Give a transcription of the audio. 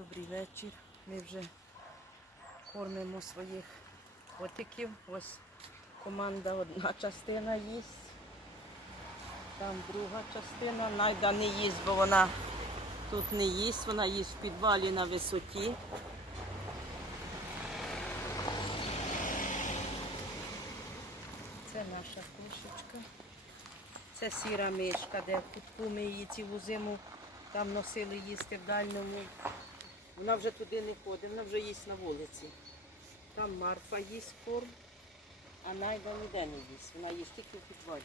добрий вечір. Ми вже кормимо своїх котиків. Ось команда одна частина їсть. Там друга частина. Найда не їсть, бо вона тут не їсть, вона їсть в підвалі на висоті. Це наша кошечка. Це сіра мишка, де кутку ми її цілу зиму там носили їсти в дальньому. Вона вже туди не ходить, вона вже їсть на вулиці. Там Марфа їсть корм, а найда ніде не їсть. Вона їсть тільки в підвалі.